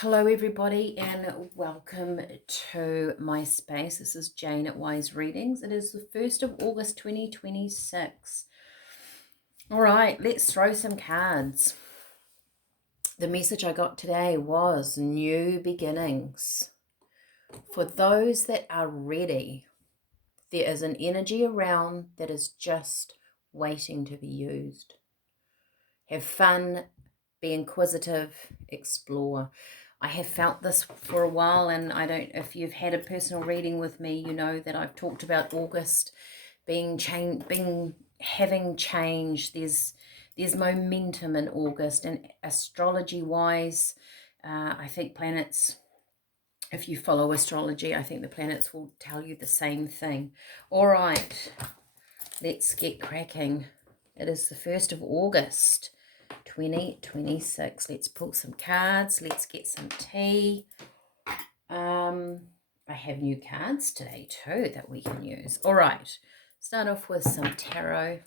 Hello everybody and welcome to my space. This is Jane at Wise Readings. It is the 1st of August 2026. All right, let's throw some cards. The message I got today was new beginnings. For those that are ready, there is an energy around that is just waiting to be used. Have fun, be inquisitive, explore. I have felt this for a while, and I don't, if you've had a personal reading with me, you know that I've talked about August having change. There's momentum in August, and astrology wise, I think planets, if you follow astrology, I think the planets will tell you the same thing. All right, let's get cracking. It is the 1st of August 2026. Let's pull some cards. Let's get some tea. I have new cards today too that we can use. All right, start off with some tarot.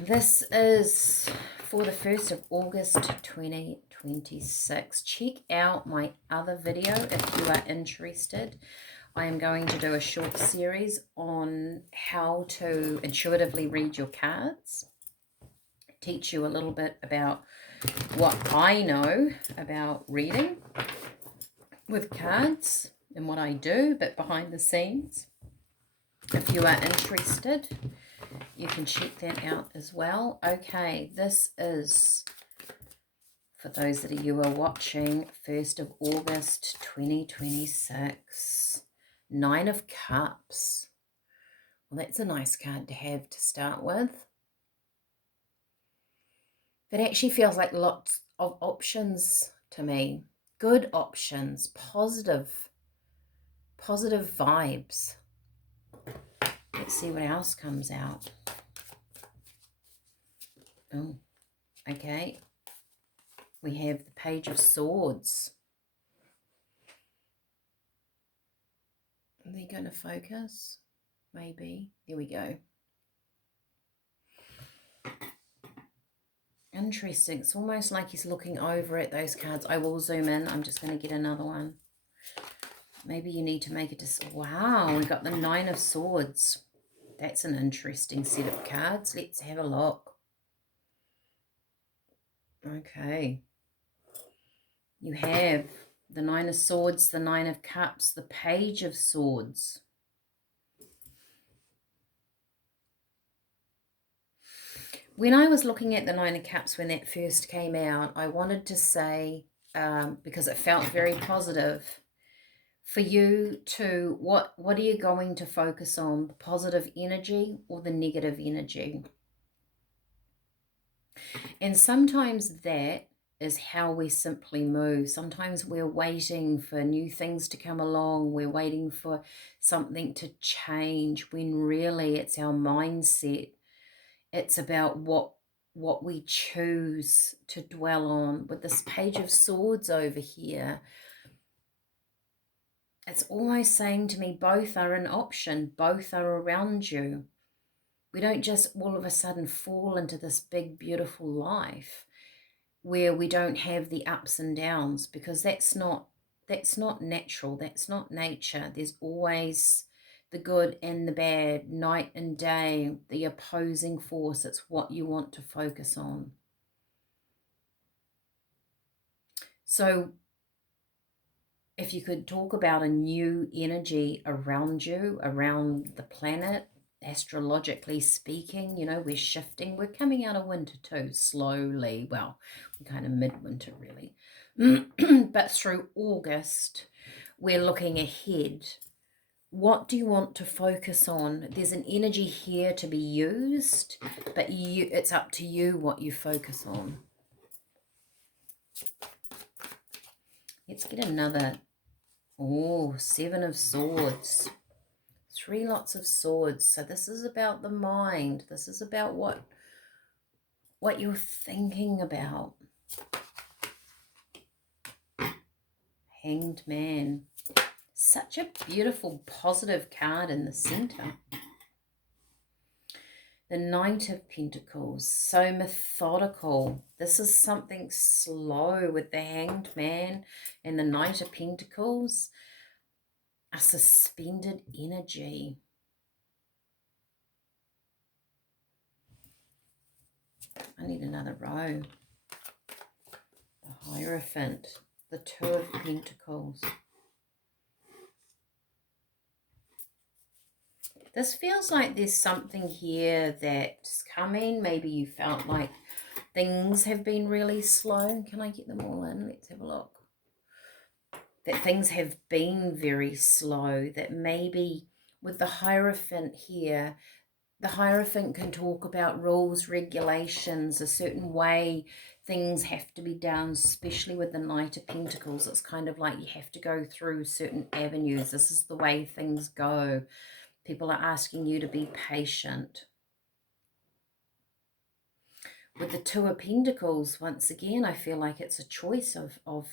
This is for the 1st of August 2026. Check out my other video if you are interested. I am going to do a short series on how to intuitively read your cards, teach you a little bit about what I know about reading with cards and what I do, but behind the scenes. If you are interested, you can check that out as well. Okay, this is, for those that you are watching, 1st of August 2026. 9 of Cups. Well, that's a nice card to have to start with. That actually feels like lots of options to me. Good options, positive vibes. Let's see what else comes out. Oh, okay. We have the Page of Swords. Are they going to focus? Maybe. There we go. Interesting. It's almost like he's looking over at those cards. I will zoom in. I'm just going to get another one. Maybe you need to make it just... Wow, we got the 9 of Swords. That's an interesting set of cards. Let's have a look. Okay. You have the 9 of Swords, the 9 of Cups, the Page of Swords. When I was looking at the 9 of Cups when that first came out, I wanted to say, because it felt very positive, for you to, what are you going to focus on? The positive energy or the negative energy? And sometimes that is how we simply move. Sometimes we're waiting for new things to come along. We're waiting for something to change when really it's our mindset. It's about what we choose to dwell on. With this Page of Swords over here, it's almost saying to me both are an option. Both are around you. We don't just all of a sudden fall into this big, beautiful life where we don't have the ups and downs, because that's not natural. That's not nature. There's always the good and the bad, night and day, the opposing force. It's what you want to focus on. So if you could talk about a new energy around you, around the planet, astrologically speaking, you know, we're shifting. We're coming out of winter too, slowly. Well, we're kind of midwinter really. But through August, we're looking ahead. What do you want to focus on? There's an energy here to be used, but it's up to you what you focus on. Let's get another. Oh, 7 of Swords. 3 lots of swords. So this is about the mind. This is about what you're thinking about. Hanged Man. Such a beautiful, positive card in the center. The Knight of Pentacles, so methodical. This is something slow with the Hanged Man and the Knight of Pentacles. A suspended energy. I need another row. The Hierophant, the Two of Pentacles. This feels like there's something here that's coming. Maybe you felt like things have been really slow. Can I get them all in? Let's have a look. That things have been very slow. That maybe with the Hierophant here, the Hierophant can talk about rules, regulations, a certain way things have to be done, especially with the Knight of Pentacles. It's kind of like you have to go through certain avenues. This is the way things go. People are asking you to be patient. With the Two of Pentacles, once again, I feel like it's a choice of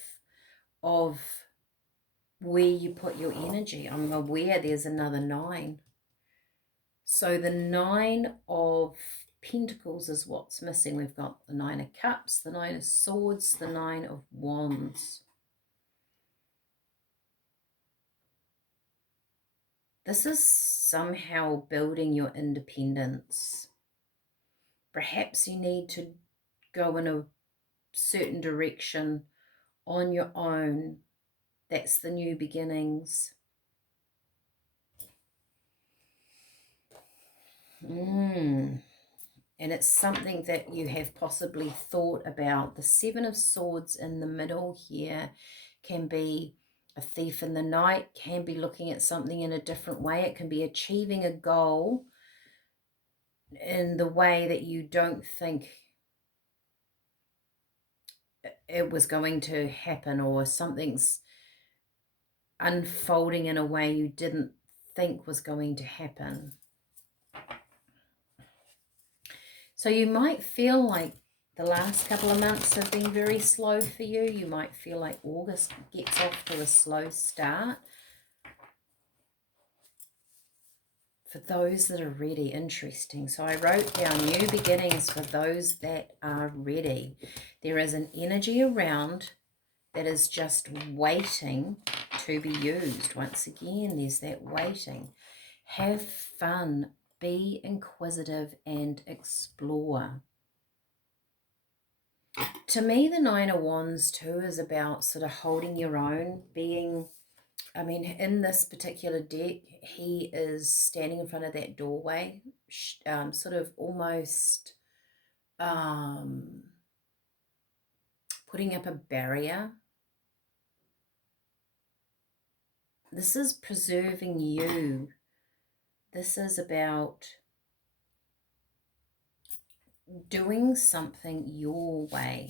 where you put your energy. I'm aware there's another 9. So the 9 of Pentacles is what's missing. We've got the 9 of Cups, the 9 of Swords, the 9 of Wands. This is somehow building your independence. Perhaps you need to go in a certain direction on your own. That's the new beginnings. And it's something that you have possibly thought about. The 7 of Swords in the middle here can be a thief in the night, can be looking at something in a different way. It can be achieving a goal in the way that you don't think it was going to happen, or something's unfolding in a way you didn't think was going to happen. So you might feel like the last couple of months have been very slow for you. You might feel like August gets off to a slow start. For those that are ready, interesting. So I wrote down new beginnings for those that are ready. There is an energy around that is just waiting to be used. Once again, there's that waiting. Have fun. Be inquisitive and explore. To me, the 9 of Wands too is about sort of holding your own, being, I mean, in this particular deck, he is standing in front of that doorway, sort of almost putting up a barrier. This is preserving you. This is about doing something your way.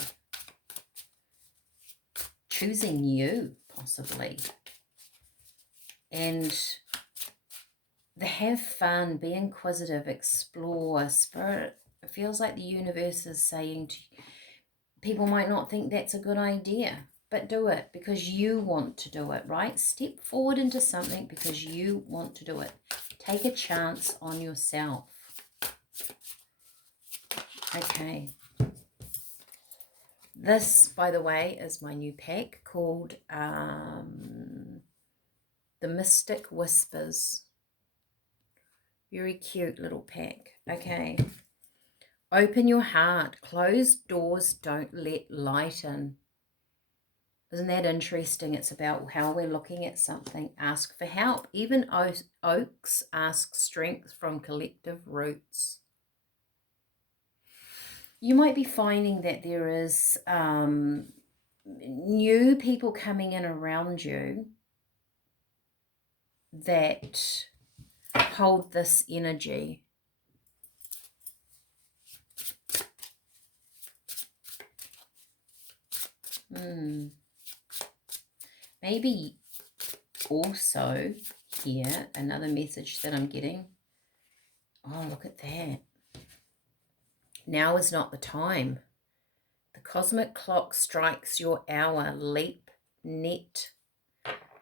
Choosing you, possibly. And the have fun, be inquisitive, explore, spirit. It feels like the universe is saying to you, people might not think that's a good idea, but do it because you want to do it, right? Step forward into something because you want to do it. Take a chance on yourself. Okay. This, by the way, is my new pack called The Mystic Whispers. Very cute little pack. Okay. Open your heart. Closed doors don't let light in. Isn't that interesting? It's about how we're looking at something. Ask for help. Even oaks ask strength from collective roots. You might be finding that there is new people coming in around you that hold this energy. Maybe also here, another message that I'm getting. Oh, look at that. Now is not the time. The cosmic clock strikes your hour. Leap, net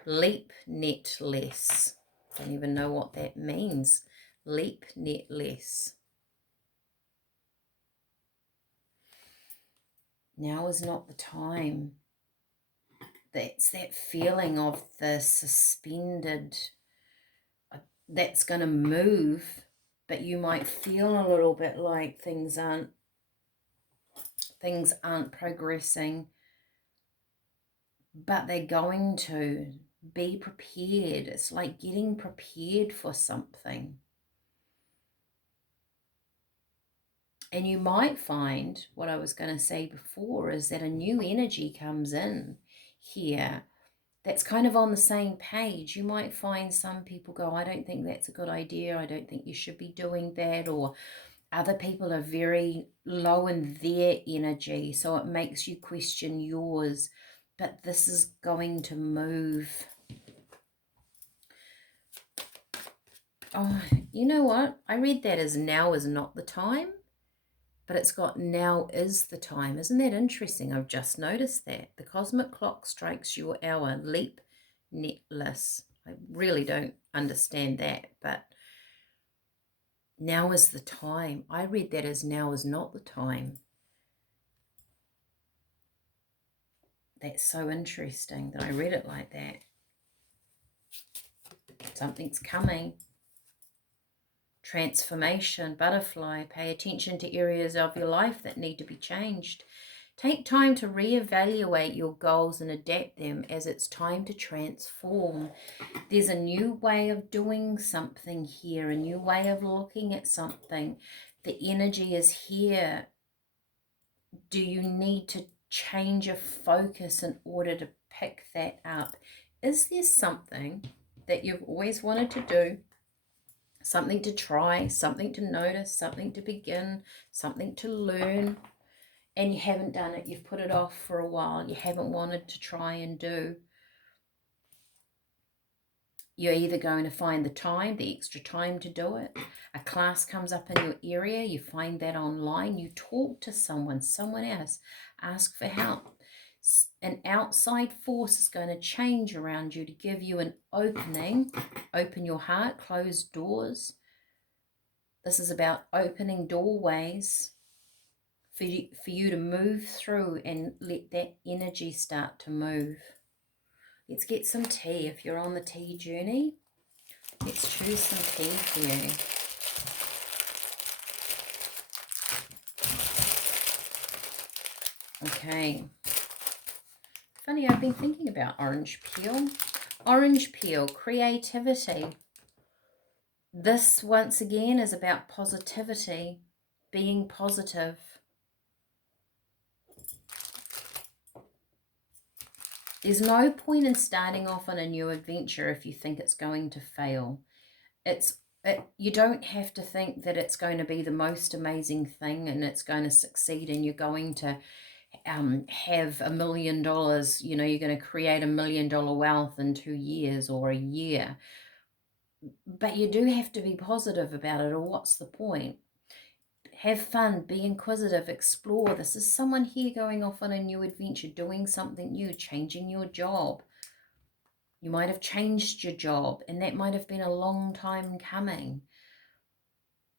less. Don't even know what that means. Leap, net less. Now is not the time. That's that feeling of the suspended, that's going to move, but you might feel a little bit like things aren't progressing, but they're going to. Be prepared. It's like getting prepared for something. And you might find, what I was going to say before, is that a new energy comes in here that's kind of on the same page. You might find some people go, I don't think that's a good idea. I don't think you should be doing that. Or other people are very low in their energy, so it makes you question yours. But this is going to move. Oh, you know what? I read that as now is not the time, but it's got now is the time. Isn't that interesting? I've just noticed that. The cosmic clock strikes your hour. Leap netless. I really don't understand that, but now is the time. I read that as now is not the time. That's so interesting that I read it like that. Something's coming. Transformation, butterfly. Pay attention to areas of your life that need to be changed. Take time to reevaluate your goals and adapt them as it's time to transform. There's a new way of doing something here, a new way of looking at something. The energy is here. Do you need to change your focus in order to pick that up? Is there something that you've always wanted to do? Something to try, something to notice, something to begin, something to learn, and you haven't done it. You've put it off for a while. You haven't wanted to try and do. You're either going to find the time, the extra time to do it. A class comes up in your area. You find that online. You talk to someone else. Ask for help. An outside force is going to change around you to give you an opening. Open your heart, close doors. This is about opening doorways for you to move through and let that energy start to move. Let's get some tea. If you're on the tea journey, let's choose some tea for you. Okay. Funny, I've been thinking about orange peel. Orange peel, creativity. This, once again, is about positivity, being positive. There's no point in starting off on a new adventure if you think it's going to fail. You don't have to think that it's going to be the most amazing thing and it's going to succeed and you're going to have $1 million, you know, you're going to create $1 million wealth in 2 years or a year. But you do have to be positive about it, or what's the point? Have fun, be inquisitive, explore. This is someone here going off on a new adventure, doing something new, changing your job. You might have changed your job, and that might have been a long time coming.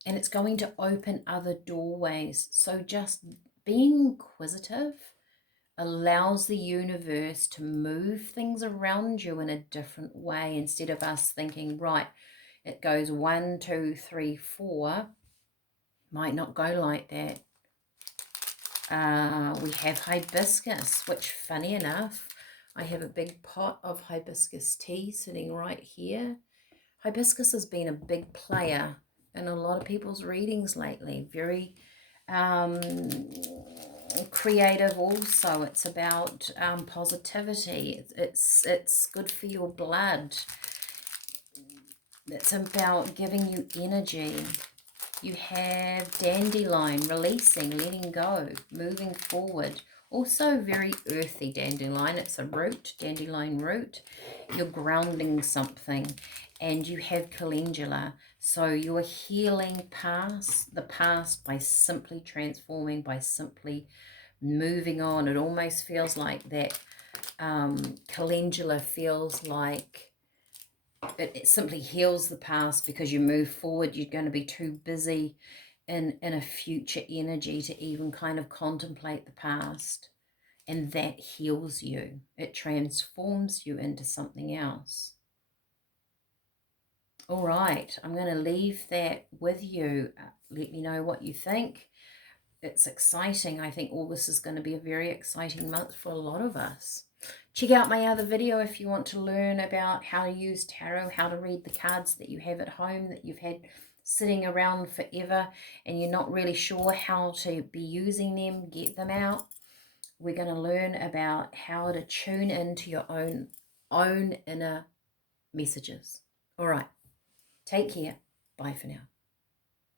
And it's going to open other doorways. So just being inquisitive allows the universe to move things around you in a different way, instead of us thinking, right, it goes 1, 2, 3, 4. Might not go like that. We have hibiscus, which, funny enough, I have a big pot of hibiscus tea sitting right here. Hibiscus has been a big player in a lot of people's readings lately. Very creative also. It's about positivity. It's good for your blood. It's about giving you energy. You have dandelion, releasing, letting go, moving forward. Also very earthy dandelion. It's a root, dandelion root. You're grounding something. And you have calendula. So you're healing the past by simply transforming, by simply moving on. It almost feels like that calendula feels like it simply heals the past, because you move forward. You're going to be too busy in a future energy to even kind of contemplate the past. And that heals you. It transforms you into something else. All right, I'm going to leave that with you. Let me know what you think. It's exciting. I think August is going to be a very exciting month for a lot of us. Check out my other video if you want to learn about how to use tarot, how to read the cards that you have at home that you've had sitting around forever and you're not really sure how to be using them. Get them out. We're going to learn about how to tune into your own inner messages. All right. Take care. Bye for now.